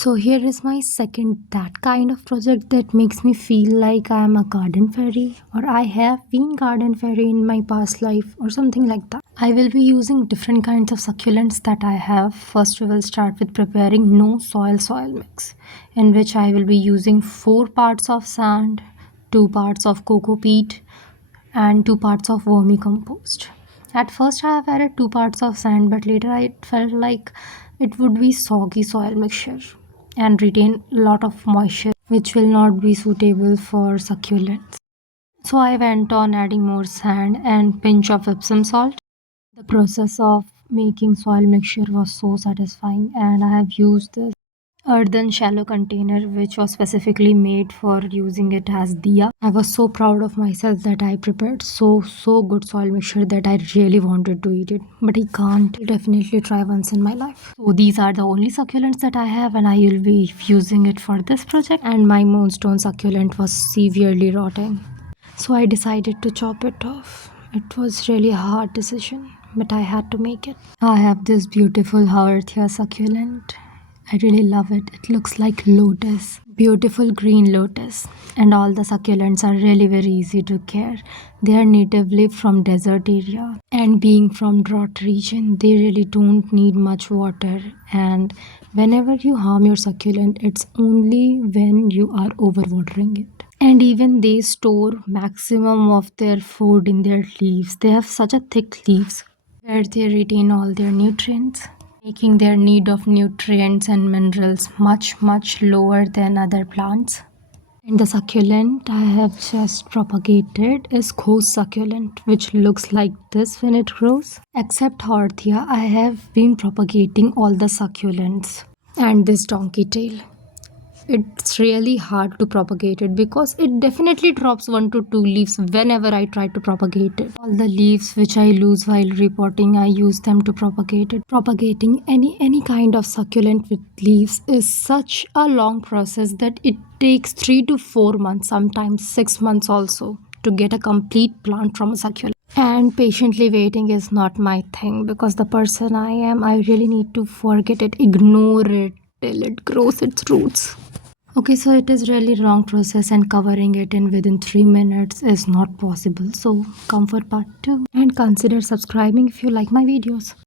So here is my second that kind of project that makes me feel like I am a garden fairy or I have been garden fairy in my past life or something like that. I will be using different kinds of succulents that I have. First we will start with preparing no soil mix, in which I will be using 4 parts of sand, 2 parts of cocoa peat and 2 parts of vermicompost. At first, I have added 2 parts of sand, but later I felt like it would be soggy soil mixture and retain a lot of moisture, which will not be suitable for succulents. So I went on adding more sand and pinch of Epsom salt. The process of making soil mixture was so satisfying, and I have used this earthen shallow container which was specifically made for using it as diya. I was so proud of myself that I prepared so good soil mixture that I really wanted to eat it, but I can't. I'll definitely try once in my life. So these are the only succulents that I have, and I will be using it for this project. And my moonstone succulent was severely rotting, so I decided to chop it off. It was really a hard decision, but I had to make it. I have this beautiful Haworthia succulent. I really love it. It looks like lotus, beautiful green lotus. And all the succulents are really very easy to care. They are natively from desert area, and being from drought region, they really don't need much water. And whenever you harm your succulent, it's only when you are overwatering it. And even they store maximum of their food in their leaves. They have such a thick leaves where they retain all their nutrients, making their need of nutrients and minerals much lower than other plants. And the succulent I have just propagated is ghost succulent, which looks like this when it grows. Except Horthia, I have been propagating all the succulents and this donkey tail. It's really hard to propagate it because it definitely drops 1 to 2 leaves whenever I try to propagate it. All the leaves which I lose while repotting, I use them to propagate it. Propagating any kind of succulent with leaves is such a long process that it takes 3 to 4 months, sometimes 6 months also, to get a complete plant from a succulent. And patiently waiting is not my thing, because the person I am, I really need to forget it, ignore it till it grows its roots. Okay, so it is really long process, and covering it in within 3 minutes is not possible. So come for part 2 and consider subscribing if you like my videos.